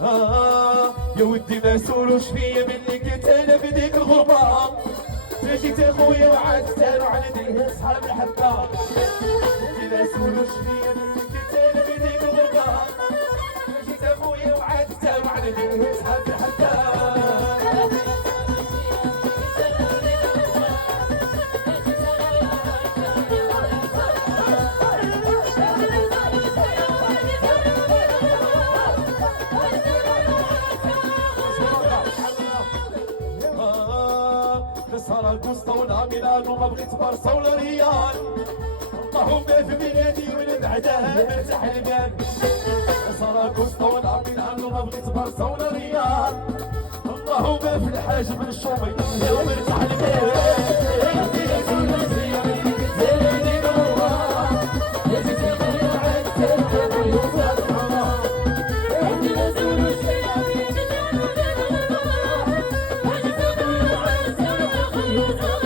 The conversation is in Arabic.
يا ودي ما سولوش فيا مني كنت انا بديك الغربة. جيت اخويا وعاد سالوا على ديه صحاب الحبة. ودي ما سولوش فيا مني كنت انا بديك الغربة. جيت اخويا وعاد سالوا على ديه صحاب الحبة. سراغوستا ولا ميلانو ما بغيت برشا ولا ريال. اللهم في بلادي ولد عداها مرتاح البال. سراغوستا ولا ميلانو ما بغيت برشا ولا ريال. اللهم في الحاج من الشومي يا مرتاح البال. You